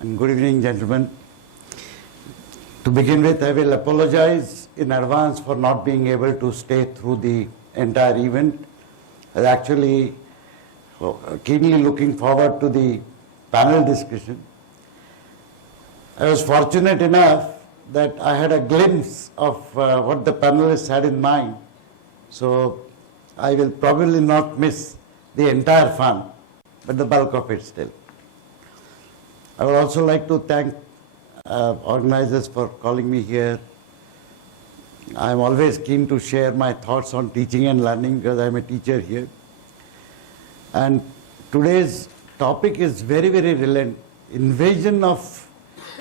And good evening, gentlemen. To begin with, I will apologize in advance for not being able to stay through the entire event. I was actually keenly looking forward to the panel discussion. I was fortunate enough that I had a glimpse of what the panelists had in mind. So I will probably not miss the entire fun, but the bulk of it still. I would also like to thank organizers for calling me here. I am always keen to share my thoughts on teaching and learning because I am a teacher here. And today's topic is very, very relevant. Invasion of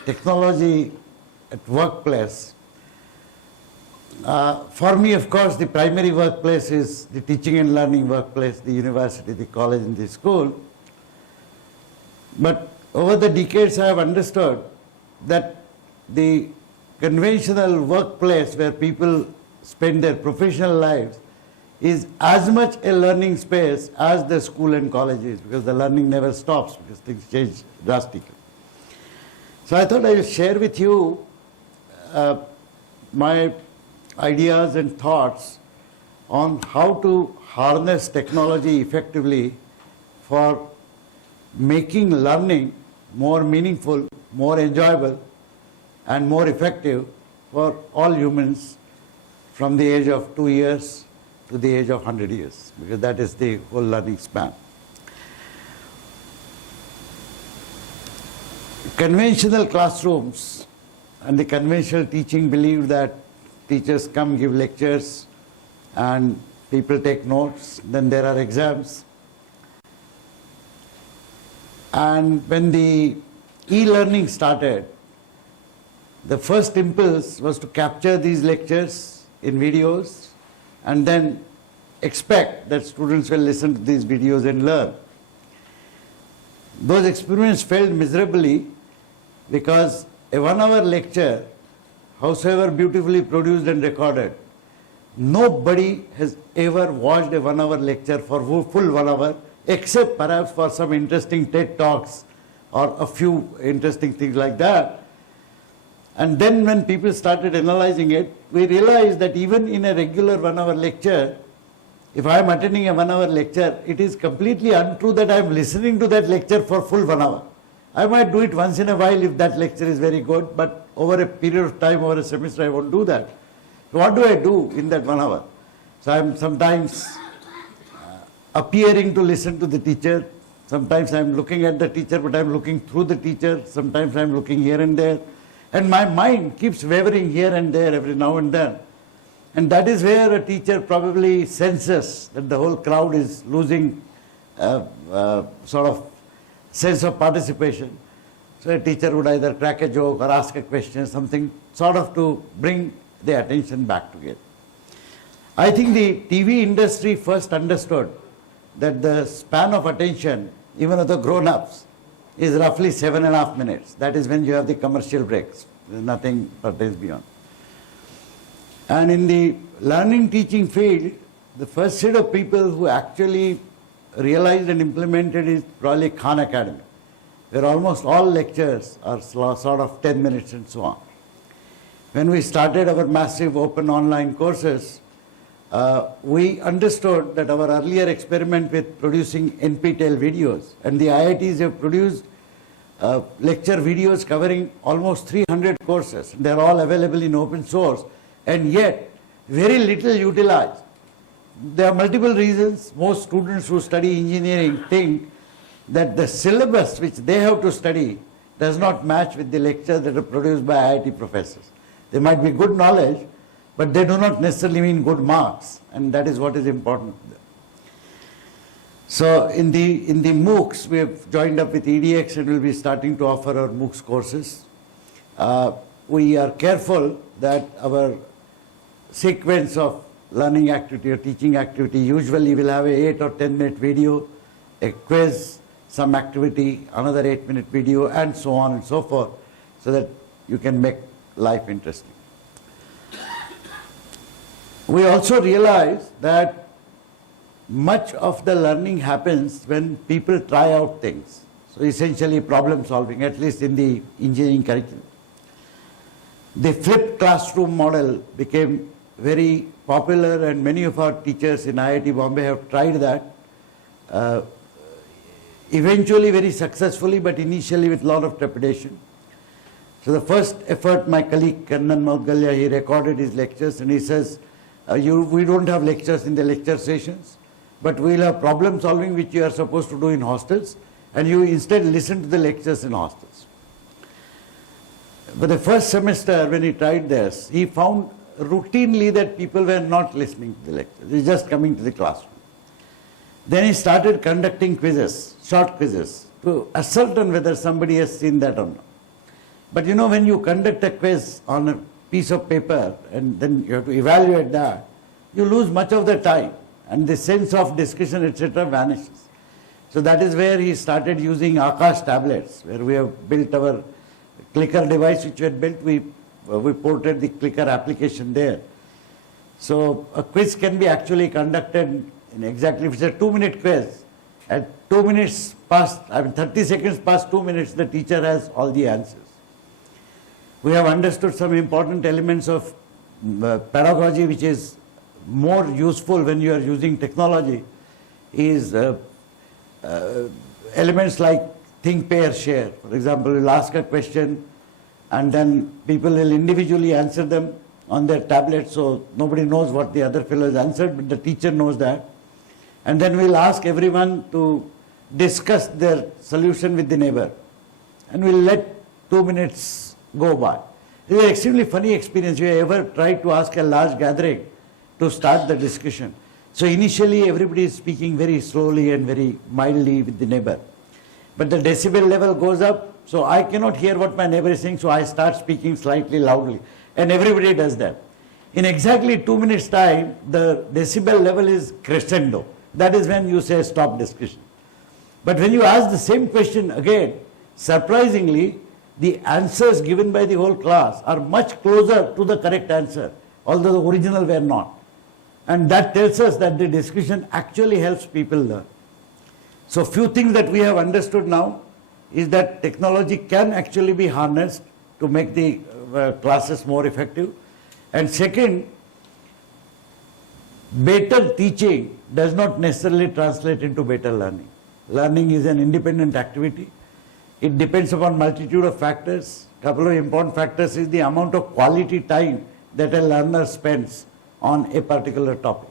technology at workplace. For me, of course, the primary workplace is the teaching and learning workplace, the university, the college, and the school. But over the decades, I have understood that the conventional workplace where people spend their professional lives is as much a learning space as the school and college is, because the learning never stops, because things change drastically. So I thought I will share with you my ideas and thoughts on how to harness technology effectively for making learning more meaningful, more enjoyable, and more effective for all humans from the age of 2 years to the age of 100 years, because that is the whole learning span. Conventional classrooms and the conventional teaching believe that teachers come, give lectures, and people take notes, then there are exams. And when the e-learning started, the first impulse was to capture these lectures in videos and then expect that students will listen to these videos and learn. Those experiments failed miserably because a 1-hour lecture, howsoever beautifully produced and recorded, nobody has ever watched a 1-hour lecture for full 1 hour, except perhaps for some interesting TED Talks or a few interesting things like that. And then when people started analyzing it, we realized that even in a regular 1-hour lecture, if I am attending a 1-hour lecture, it is completely untrue that I am listening to that lecture for full 1 hour. I might do it once in a while if that lecture is very good, but over a period of time, over a semester, I won't do that. So what do I do in that 1 hour? So I am sometimes appearing to listen to the teacher. Sometimes I am looking at the teacher, but I am looking through the teacher. Sometimes I am looking here and there. And my mind keeps wavering here and there every now and then. And that is where a teacher probably senses that the whole crowd is losing sort of sense of participation. So a teacher would either crack a joke or ask a question, something sort of to bring the attention back together. I think the TV industry first understood that the span of attention, even of the grown-ups, is roughly 7.5 minutes. That is when you have the commercial breaks. There's nothing pertains beyond. And in the learning teaching field, the first set of people who actually realized and implemented is probably Khan Academy, where almost all lectures are sort of 10 minutes and so on. When we started our massive open online courses, we understood that our earlier experiment with producing NPTEL videos, and the IITs have produced lecture videos covering almost 300 courses. They are all available in open source, and yet very little utilized. There are multiple reasons. Most students who study engineering think that the syllabus which they have to study does not match with the lectures that are produced by IIT professors. They might be good knowledge, but they do not necessarily mean good marks, and that is what is important. So in the MOOCs, we have joined up with EDX and will be starting to offer our MOOCs courses. We are careful that our sequence of learning activity or teaching activity usually will have a 8 or 10 minute video, a quiz, some activity, another 8-minute video, and so on and so forth, so that you can make life interesting. We also realize that much of the learning happens when people try out things. So essentially problem solving, at least in the engineering curriculum. The flipped classroom model became very popular, and many of our teachers in IIT Bombay have tried that. Eventually very successfully, but initially with a lot of trepidation. So the first effort, my colleague Kannan Maudgalya, he recorded his lectures and he says, we don't have lectures in the lecture sessions, but we will have problem solving which you are supposed to do in hostels, and you instead listen to the lectures in hostels. But the first semester when he tried this, he found routinely that people were not listening to the lectures, they were just coming to the classroom. Then he started conducting quizzes, short quizzes, to ascertain whether somebody has seen that or not. But you know, when you conduct a quiz on a piece of paper and then you have to evaluate that, you lose much of the time and the sense of discussion, etc. vanishes. So that is where he started using Akash tablets, where we have built our clicker device which we had built. We ported the clicker application there. So a quiz can be actually conducted in exactly, if it's a 2-minute quiz, at 2 minutes past, 30 seconds past 2 minutes, the teacher has all the answers. We have understood some important elements of pedagogy which is more useful when you are using technology, is elements like think, pair, share. For example, you'll ask a question and then people will individually answer them on their tablet, so nobody knows what the other fellow has answered, but the teacher knows that. And then we'll ask everyone to discuss their solution with the neighbor, and we'll let 2 minutes go by. It's an extremely funny experience. We have ever tried to ask a large gathering to start the discussion. So initially everybody is speaking very slowly and very mildly with the neighbor. But the decibel level goes up, so I cannot hear what my neighbor is saying, so I start speaking slightly loudly. And everybody does that. In exactly 2 minutes time, the decibel level is crescendo. That is when you say stop discussion. But when you ask the same question again, surprisingly, the answers given by the whole class are much closer to the correct answer, although the original were not. And that tells us that the discussion actually helps people learn. So few things that we have understood now is that technology can actually be harnessed to make the classes more effective. And second, better teaching does not necessarily translate into better learning. Learning is an independent activity. It depends upon multitude of factors. Couple of important factors is the amount of quality time that a learner spends on a particular topic.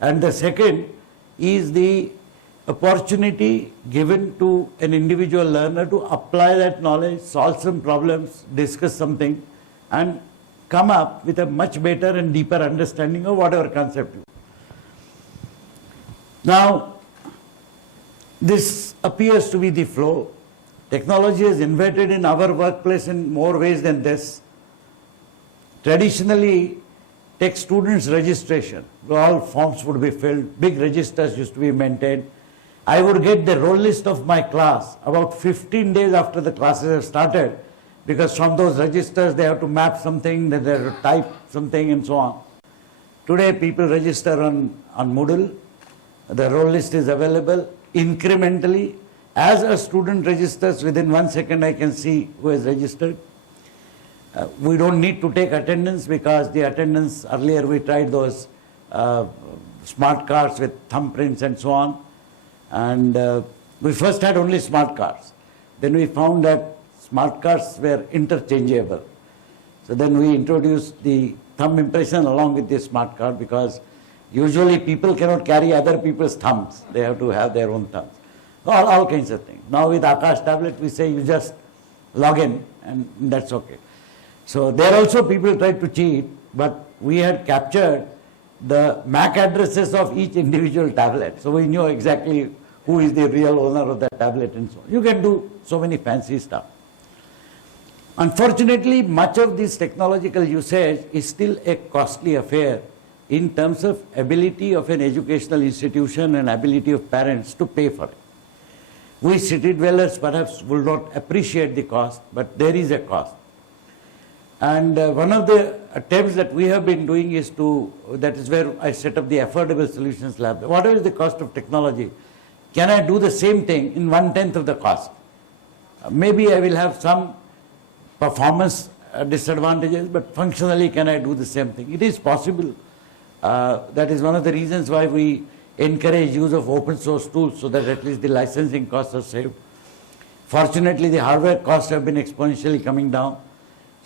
And the second is the opportunity given to an individual learner to apply that knowledge, solve some problems, discuss something, and come up with a much better and deeper understanding of whatever concept. Now, this appears to be the flow. Technology is invented in our workplace in more ways than this. Traditionally, take students' registration. All forms would be filled, big registers used to be maintained. I would get the roll list of my class about 15 days after the classes have started, because from those registers they have to map something, then they have to type something and so on. Today people register on Moodle. The roll list is available incrementally. As a student registers, within 1 second I can see who has registered. We don't need to take attendance, because the attendance, earlier we tried those smart cards with thumbprints and so on. And we first had only smart cards. Then we found that smart cards were interchangeable. So then we introduced the thumb impression along with the smart card, because usually people cannot carry other people's thumbs. They have to have their own thumbs. All kinds of things. Now with Akash tablet we say you just log in and that's okay. So there also people tried to cheat, but we had captured the MAC addresses of each individual tablet. So we knew exactly who is the real owner of that tablet and so on. You can do so many fancy stuff. Unfortunately, much of this technological usage is still a costly affair in terms of ability of an educational institution and ability of parents to pay for it. We city dwellers perhaps will not appreciate the cost, but there is a cost. And one of the attempts that we have been doing is that is where I set up the Affordable Solutions Lab. Whatever is the cost of technology, can I do the same thing in 1/10 of the cost? Maybe I will have some performance disadvantages, but functionally can I do the same thing? It is possible. That is one of the reasons why we encourage use of open source tools, so that at least the licensing costs are saved. Fortunately, the hardware costs have been exponentially coming down.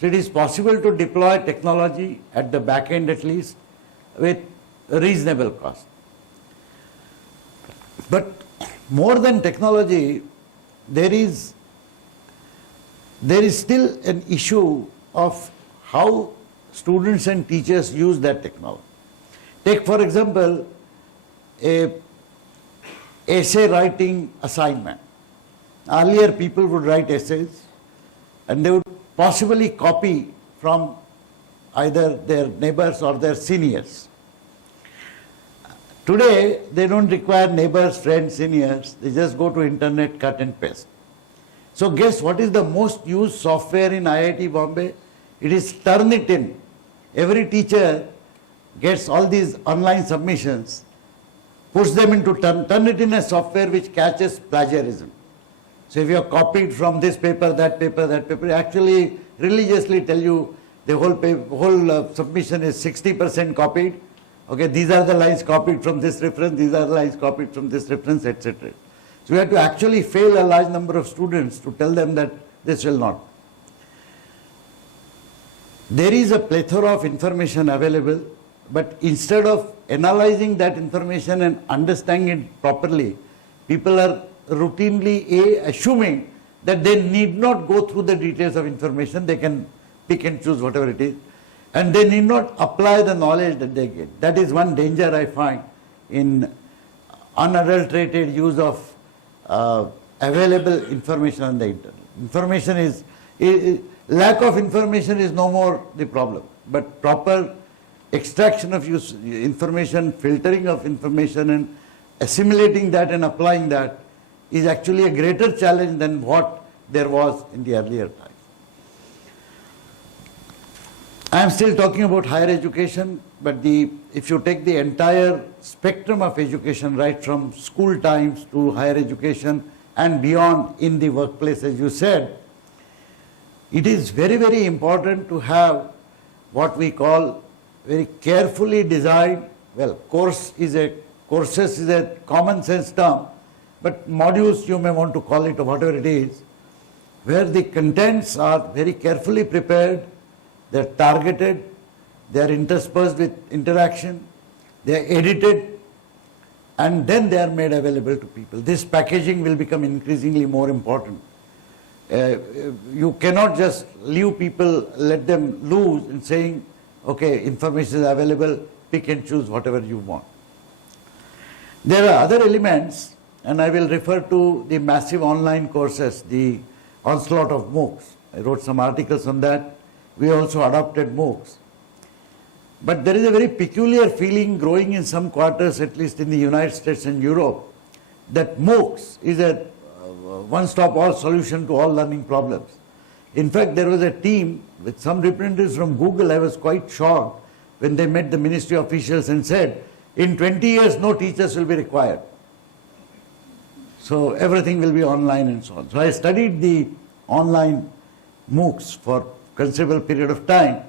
So it is possible to deploy technology at the back end at least with a reasonable cost. But more than technology, there is still an issue of how students and teachers use that technology. Take, for example, a essay writing assignment. Earlier, people would write essays and they would possibly copy from either their neighbors or their seniors. Today, they don't require neighbors, friends, seniors. They just go to internet, cut and paste. So guess what is the most used software in IIT Bombay? It is Turnitin. Every teacher gets all these online submissions, puts them into Turnitin, a software which catches plagiarism. So if you have copied from this paper, that paper, that paper, actually religiously tell you the whole submission is 60% copied. Okay, these are the lines copied from this reference, these are the lines copied from this reference, etc. So we have to actually fail a large number of students to tell them that this will not. There is a plethora of information available, but instead of analyzing that information and understanding it properly, people are routinely assuming that they need not go through the details of information, they can pick and choose whatever it is, and they need not apply the knowledge that they get. That is one danger I find in unadulterated use of available information on the internet. Lack of information is no more the problem, but proper extraction of information, filtering of information and assimilating that and applying that is actually a greater challenge than what there was in the earlier times. I am still talking about higher education, but if you take the entire spectrum of education, right from school times to higher education and beyond in the workplace, as you said, it is very, very important to have what we call very carefully designed, well, courses is a common sense term, but modules you may want to call it or whatever it is, where the contents are very carefully prepared, they are targeted, they are interspersed with interaction, they are edited, and then they are made available to people. This packaging will become increasingly more important. You cannot just leave people, let them loose in saying, okay, information is available, pick and choose whatever you want. There are other elements, and I will refer to the massive online courses, the onslaught of MOOCs. I wrote some articles on that. We also adopted MOOCs. But there is a very peculiar feeling growing in some quarters, at least in the United States and Europe, that MOOCs is a one-stop-all solution to all learning problems. In fact, there was a team with some representatives from Google. I was quite shocked when they met the ministry officials and said, in 20 years, no teachers will be required. So everything will be online and so on. So I studied the online MOOCs for a considerable period of time.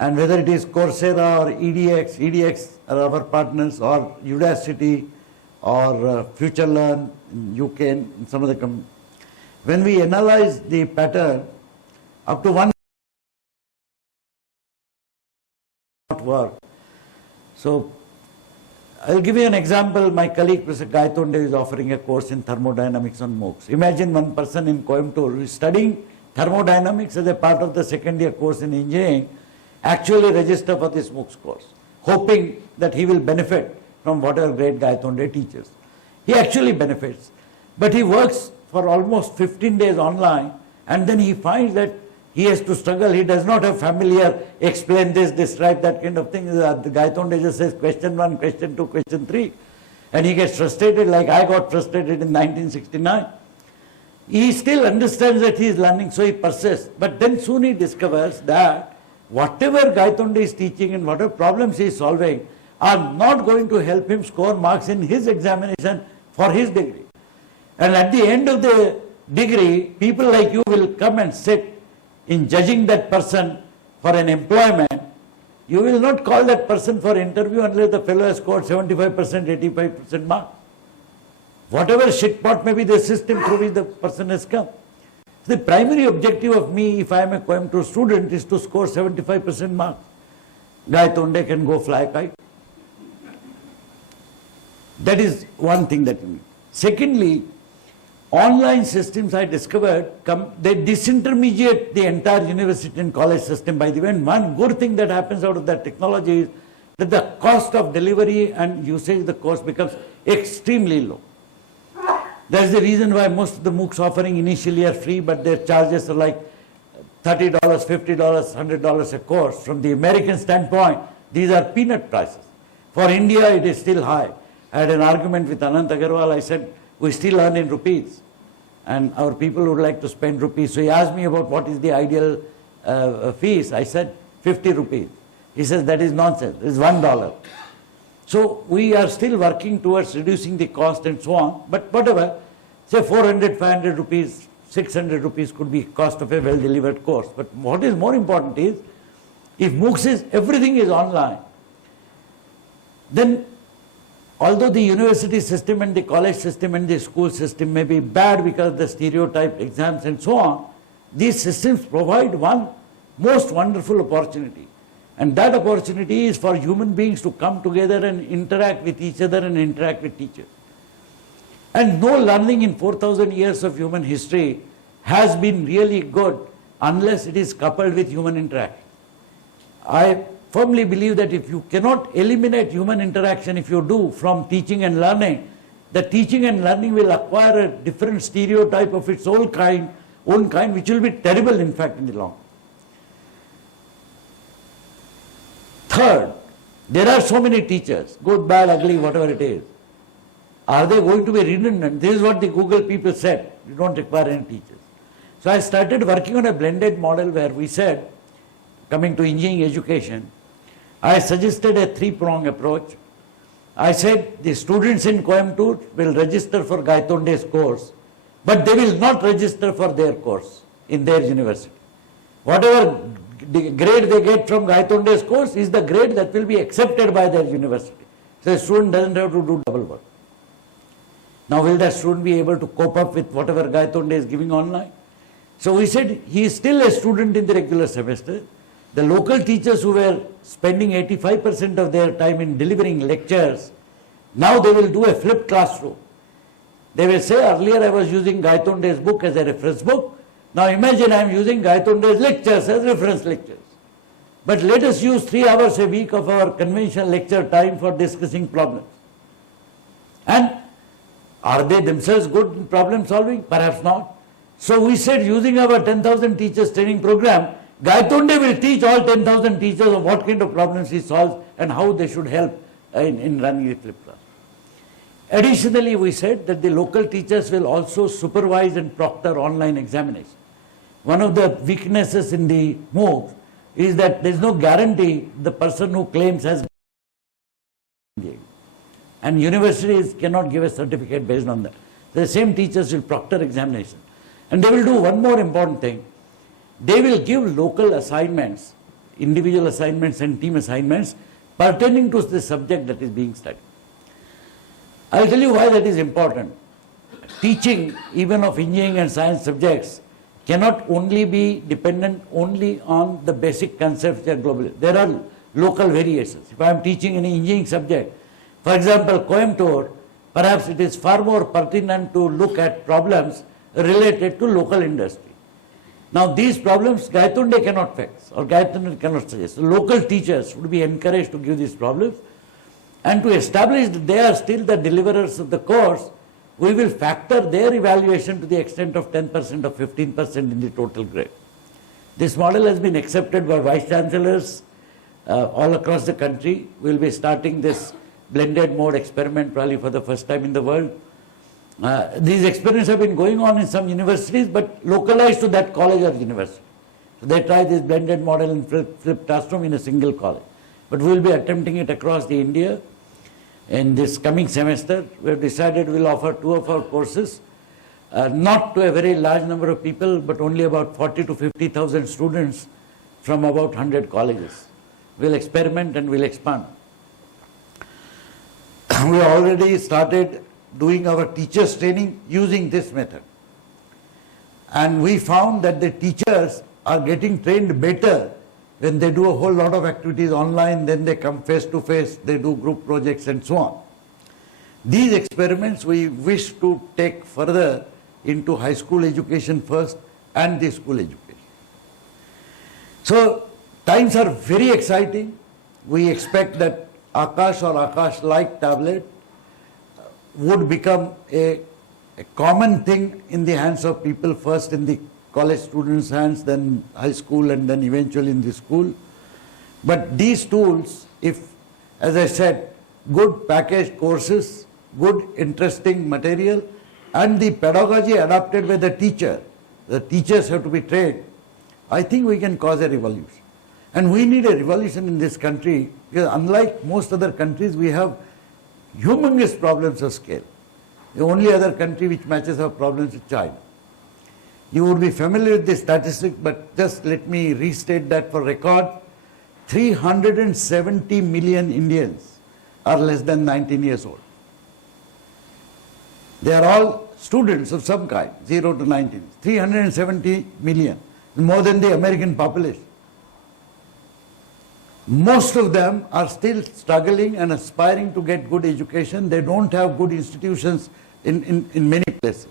And whether it is Coursera or EDX are our partners, or Udacity or FutureLearn in UK and some of the companies. When we analyze the pattern, up to one not work. So I'll give you an example. My colleague, Professor Gaitonde, is offering a course in thermodynamics on MOOCs. Imagine one person in Coimbatore who is studying thermodynamics as a part of the second year course in engineering, actually register for this MOOCs course, hoping that he will benefit from whatever great Gaitonde teaches. He actually benefits, but he works for almost 15 days online, and then he finds that he has to struggle. He does not have familiar, explain this, describe that kind of thing. The Gaitonde just says question 1, question 2, question 3. And he gets frustrated like I got frustrated in 1969. He still understands that he is learning, so he persists. But then soon he discovers that whatever Gaitonde is teaching and whatever problems he is solving are not going to help him score marks in his examination for his degree. And at the end of the degree, people like you will come and sit in judging that person for an employment. You will not call that person for interview unless the fellow has scored 75%, 85% mark. Whatever shit pot may be the system through which the person has come. The primary objective of me, if I am a Coimbatore student, is to score 75% marks. Guy Tonde can go fly kite. That is one thing that you need. Secondly, online systems I discovered, they disintermediate the entire university and college system by the way. And one good thing that happens out of that technology is that the cost of delivery and usage of the course becomes extremely low. That's the reason why most of the MOOCs offering initially are free, but their charges are like $30, $50, $100 a course. From the American standpoint, these are peanut prices. For India, it is still high. I had an argument with Anant Agarwal. I said, we still earn in rupees, and our people would like to spend rupees. So he asked me about what is the ideal fees. I said, 50 rupees. He says, that is nonsense. It is $1. So we are still working towards reducing the cost and so on. But whatever, say 400, 500 rupees, 600 rupees could be cost of a well-delivered course. But what is more important is, if MOOCs is, everything is online, then although the university system and the college system and the school system may be bad because of the stereotype exams and so on, these systems provide one most wonderful opportunity. And that opportunity is for human beings to come together and interact with each other and interact with teachers. And no learning in 4,000 years of human history has been really good unless it is coupled with human interaction. I firmly believe that if you cannot eliminate human interaction, if you do, from teaching and learning, the teaching and learning will acquire a different stereotype of its own kind, which will be terrible, in fact, in the long run. Third, there are so many teachers, good, bad, ugly, whatever it is. Are they going to be redundant? This is what the Google people said. You don't require any teachers. So I started working on a blended model where we said, coming to engineering education, I suggested a three-pronged approach. I said the students in Coimbatore will register for Gaitonde's course, but they will not register for their course in their university. Whatever grade they get from Gaitonde's course is the grade that will be accepted by their university. So a student doesn't have to do double work. Now will that student be able to cope up with whatever Gaitonde is giving online? So we said he is still a student in the regular semester. The local teachers who were spending 85% of their time in delivering lectures, now they will do a flipped classroom. They will say, earlier I was using Gaitonde's book as a reference book. Now imagine I am using Gaitonde's lectures as reference lectures. But let us use 3 hours a week of our conventional lecture time for discussing problems. And are they themselves good in problem solving? Perhaps not. So we said, using our 10,000 teachers training program, Gaitonde will teach all 10,000 teachers of what kind of problems he solves and how they should help in running the flipped class. Additionally, we said that the local teachers will also supervise and proctor online examination. One of the weaknesses in the MOOC is that there is no guarantee the person who claims has, and universities cannot give a certificate based on that. The same teachers will proctor examination. And they will do one more important thing. They will give local assignments, individual assignments and team assignments pertaining to the subject that is being studied. I will tell you why that is important. Teaching, even of engineering and science subjects, cannot only be dependent only on the basic concepts that are global. There are local variations. If I am teaching any engineering subject, for example, Coimbatore, perhaps it is far more pertinent to look at problems related to local industry. Now these problems Gaitonde cannot fix or Gaitonde cannot suggest. So local teachers would be encouraged to give these problems, and to establish that they are still the deliverers of the course, we will factor their evaluation to the extent of 10% or 15% in the total grade. This model has been accepted by vice chancellors all across the country. We will be starting this blended mode experiment probably for the first time in the world. These experiments have been going on in some universities, but localized to that college or university. So they try this blended model in flipped classroom in a single college. But we will be attempting it across the India in this coming semester. We have decided we will offer 2 of our courses. not to a very large number of people, but only about 40 to 50,000 students from about 100 colleges. We'll experiment and we'll expand. We already started doing our teachers training using this method. And we found that the teachers are getting trained better when they do a whole lot of activities online, then they come face to face, they do group projects and so on. These experiments we wish to take further into high school education first and the school education. So times are very exciting. We expect that Akash or Akash-like tablet would become a common thing in the hands of people, first in the college students' hands, then high school, and then eventually in the school. But these tools, if, as I said, good packaged courses, good interesting material, and the pedagogy adapted by the teachers have to be trained, I think we can cause a revolution. And we need a revolution in this country, because unlike most other countries, we have humongous problems of scale. The only other country which matches our problems is China. You would be familiar with the statistic, but just let me restate that for record. 370 million Indians are less than 19 years old. They are all students of some kind, 0 to 19. 370 million, more than the American population. Most of them are still struggling and aspiring to get good education. They don't have good institutions in many places.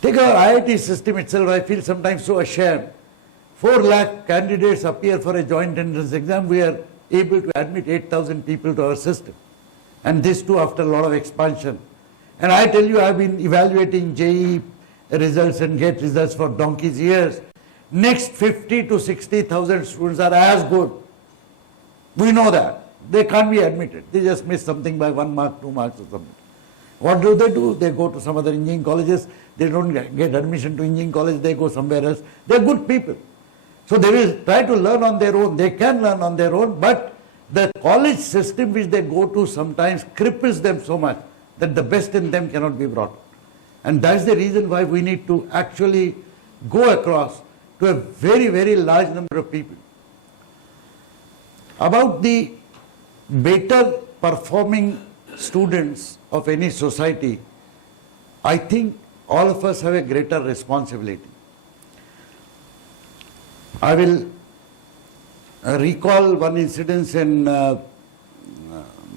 Take our IIT system itself. I feel sometimes so ashamed. 4 lakh candidates appear for a joint entrance exam. We are able to admit 8,000 people to our system. And this too after a lot of expansion. And I tell you, I've been evaluating JEE results and GATE results for donkey's years. Next 50 to 60,000 students are as good. We know that. They can't be admitted. They just miss something by 1 mark, 2 marks or something. What do? They go to some other engineering colleges. They don't get admission to engineering college. They go somewhere else. They're good people. So they will try to learn on their own. They can learn on their own, but the college system which they go to sometimes cripples them so much that the best in them cannot be brought out. And that's the reason why we need to actually go across to a very, very large number of people. About the better performing students of any society, I think all of us have a greater responsibility. I will recall one incident in the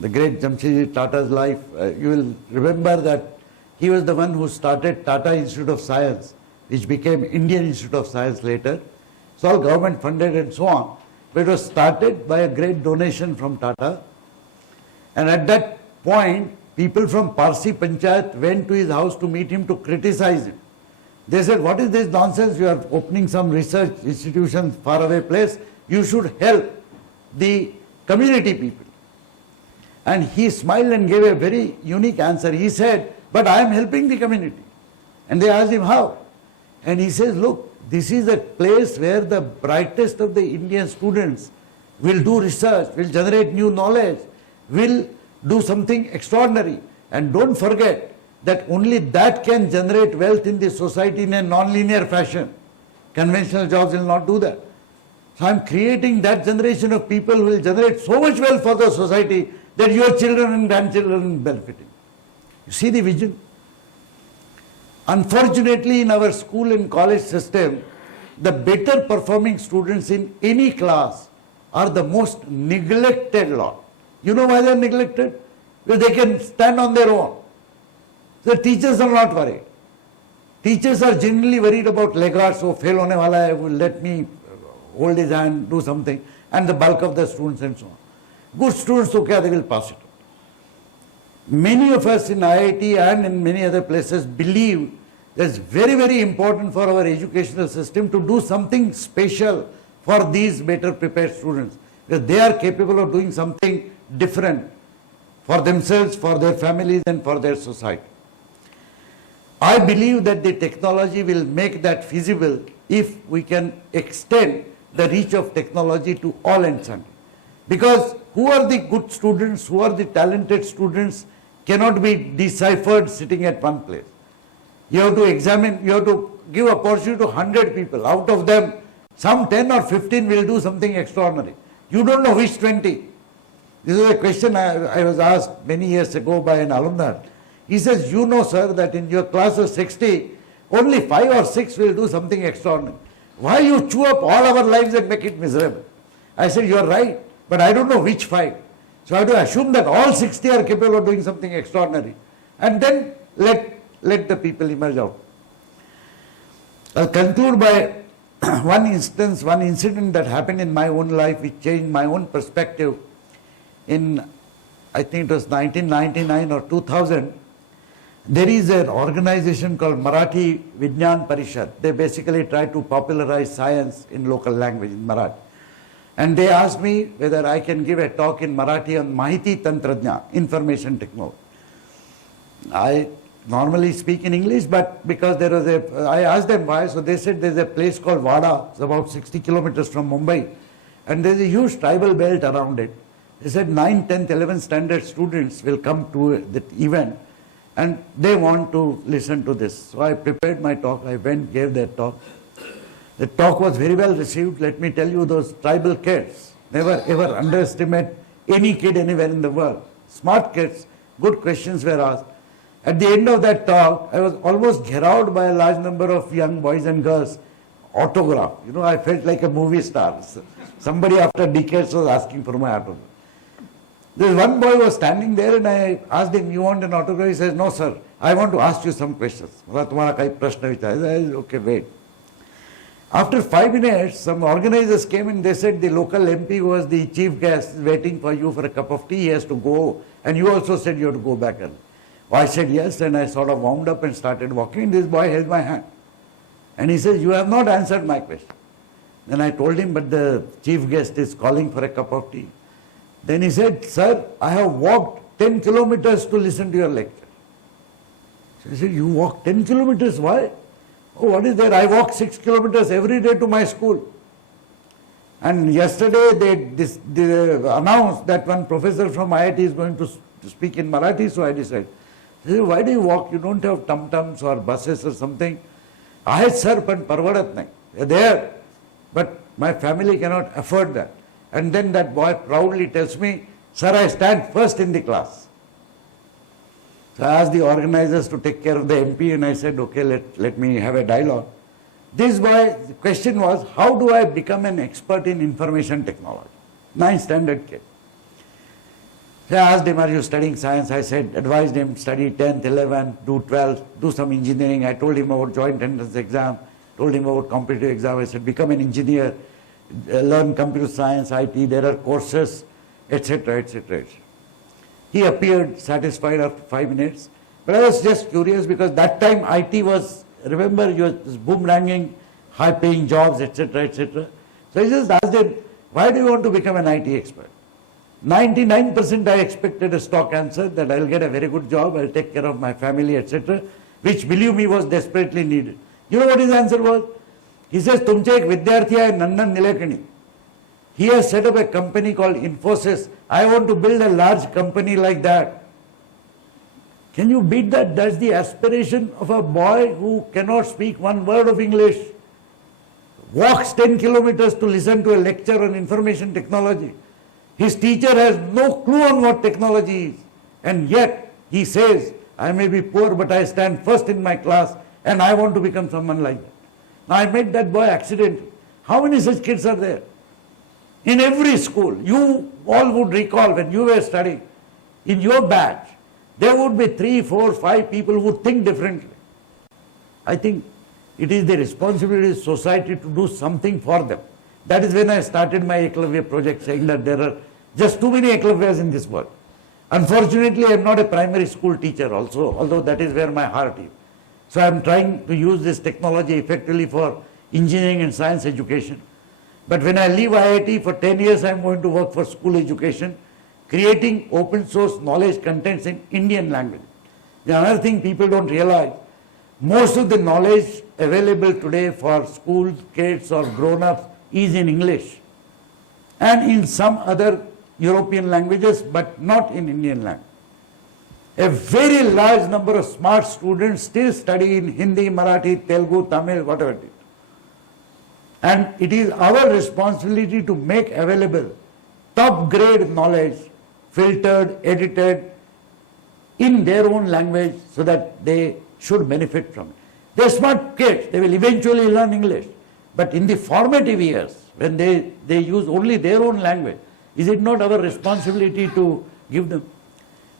great Jamshedji Tata's life. You will remember that he was the one who started Tata Institute of Science, which became Indian Institute of Science later. It's all government funded and so on. But it was started by a great donation from Tata. And at that point, people from Parsi Panchayat went to his house to meet him to criticize him. They said, what is this nonsense? You are opening some research institution far away place. You should help the community people. And he smiled and gave a very unique answer. He said, but I am helping the community. And they asked him how. And he says, look, this is a place where the brightest of the Indian students will do research, will generate new knowledge, will do something extraordinary. And don't forget that only that can generate wealth in the society in a non-linear fashion. Conventional jobs will not do that. So I'm creating that generation of people who will generate so much wealth for the society that your children and grandchildren will benefit. You see the vision? Unfortunately, in our school and college system, the better performing students in any class are the most neglected lot. You know why they are neglected? Because they can stand on their own. The teachers are not worried. Teachers are generally worried about laggards, so fail hone wala hai, will let me hold his hand, do something, and the bulk of the students and so on. Good students, so kya, they will pass it on. Many of us in IIT and in many other places believe that it's very, very important for our educational system to do something special for these better prepared students, because they are capable of doing something different for themselves, for their families, and for their society. I believe that the technology will make that feasible if we can extend the reach of technology to all and sundry. Because who are the good students, who are the talented students cannot be deciphered sitting at one place. You have to examine, you have to give opportunity to 100 people. Out of them, some 10 or 15 will do something extraordinary. You don't know which 20. This is a question I was asked many years ago by an alumni. He says, you know, sir, that in your class of 60, only 5 or 6 will do something extraordinary. Why you chew up all our lives and make it miserable? I said, you are right, but I don't know which 5. So I have to assume that all 60 are capable of doing something extraordinary. And then let the people emerge out. I'll conclude by one incident that happened in my own life which changed my own perspective. In, I think it was 1999 or 2000, there is an organization called Marathi Vigyan Parishad. They basically try to popularize science in local language, in Marathi. And they asked me whether I can give a talk in Marathi on Mahiti Tantrajna, information technology. I normally speak in English, but because there was I asked them why, so they said there's a place called Wada, it's about 60 kilometers from Mumbai, and there's a huge tribal belt around it. They said 9th, 10th, 11th standard students will come to the event and they want to listen to this. So I prepared my talk, I went, gave that talk. The talk was very well received. Let me tell you, those tribal kids, never ever underestimate any kid anywhere in the world. Smart kids, good questions were asked. At the end of that talk, I was almost gherowed by a large number of young boys and girls. Autograph. You know, I felt like a movie star. Somebody after decades was asking for my autograph. This one boy was standing there and I asked him, you want an autograph? He says, no sir, I want to ask you some questions. Okay, wait. After 5 minutes, some organizers came and they said the local MP who was the chief guest is waiting for you for a cup of tea. He has to go. And you also said you have to go back. And I said yes, and I sort of wound up and started walking. This boy held my hand. And he says, you have not answered my question. Then I told him, but the chief guest is calling for a cup of tea. Then he said, sir, I have walked 10 kilometers to listen to your lecture. So he said, you walked 10 kilometers, why? Oh, what is there? I walk 6 kilometers every day to my school. And yesterday they announced that one professor from IIT is going to speak in Marathi, so I decided. He said, why do you walk? You don't have tum-tums or buses or something. I said, sir, but parvadat nahi. They're there. But my family cannot afford that. And then that boy proudly tells me, sir, I stand first in the class. So I asked the organizers to take care of the MP and I said, okay, let me have a dialogue. This boy, the question was, how do I become an expert in information technology? 9th standard kid. So I asked him, are you studying science? I said, advised him, study 10th, 11th, do 12th, do some engineering. I told him about joint entrance exam, told him about competitive exam. I said, become an engineer, learn computer science, IT, there are courses, etc., etc., etc. He appeared satisfied after 5 minutes. But I was just curious because that time IT was, remember, you was boomeranging, high-paying jobs, etc., etc. So I just asked him, why do you want to become an IT expert? 99% I expected a stock answer that I'll get a very good job, I'll take care of my family, etc., which, believe me, was desperately needed. You know what his answer was? He says, tumche ek vidyarthi hai Nandan Nilekani. He has set up a company called Infosys. I want to build a large company like that. Can you beat that? That's the aspiration of a boy who cannot speak one word of English, walks 10 kilometers to listen to a lecture on information technology. His teacher has no clue on what technology is. And yet, he says, I may be poor, but I stand first in my class and I want to become someone like that. Now, I met that boy accidentally. How many such kids are there? In every school, you all would recall when you were studying, in your batch, there would be 3, 4, 5 people who think differently. I think it is the responsibility of society to do something for them. That is when I started my Eklavya project, saying that there are just too many Eklavyas in this world. Unfortunately, I am not a primary school teacher also, although that is where my heart is. So I am trying to use this technology effectively for engineering and science education. But when I leave IIT for 10 years, I am going to work for school education, creating open source knowledge contents in Indian language. The another thing people don't realize, most of the knowledge available today for schools, kids or grown-ups is in English and in some other European languages, but not in Indian language. a very large number of smart students still study in Hindi, Marathi, Telugu, Tamil, whatever it is. And it is our responsibility to make available top grade knowledge, filtered, edited, in their own language so that they should benefit from it. They're smart kids, they will eventually learn English. But in the formative years, when they use only their own language, is it not our responsibility to give them?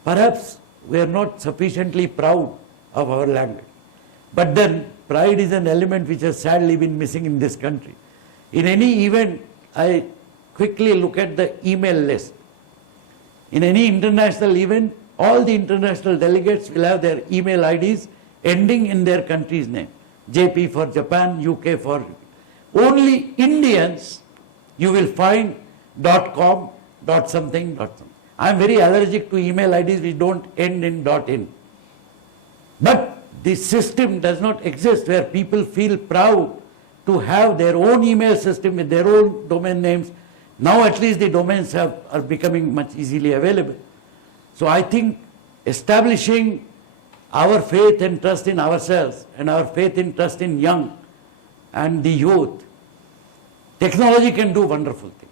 Perhaps we are not sufficiently proud of our language. But then pride is an element which has sadly been missing in this country. In any event, I quickly look at the email list. In any international event, all the international delegates will have their email IDs ending in their country's name. JP for Japan, UK for... Only Indians, you will find .com, .something, .something. I am very allergic to email IDs which don't end in .in. But the system does not exist where people feel proud to have their own email system with their own domain names. Now at least the domains are becoming much easily available. So I think establishing our faith and trust in ourselves and our faith and trust in young and the youth, technology can do wonderful things.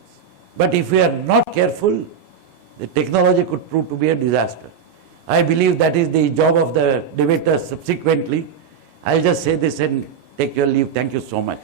But if we are not careful, the technology could prove to be a disaster. I believe that is the job of the debaters subsequently. I'll just say this and take your leave. Thank you so much.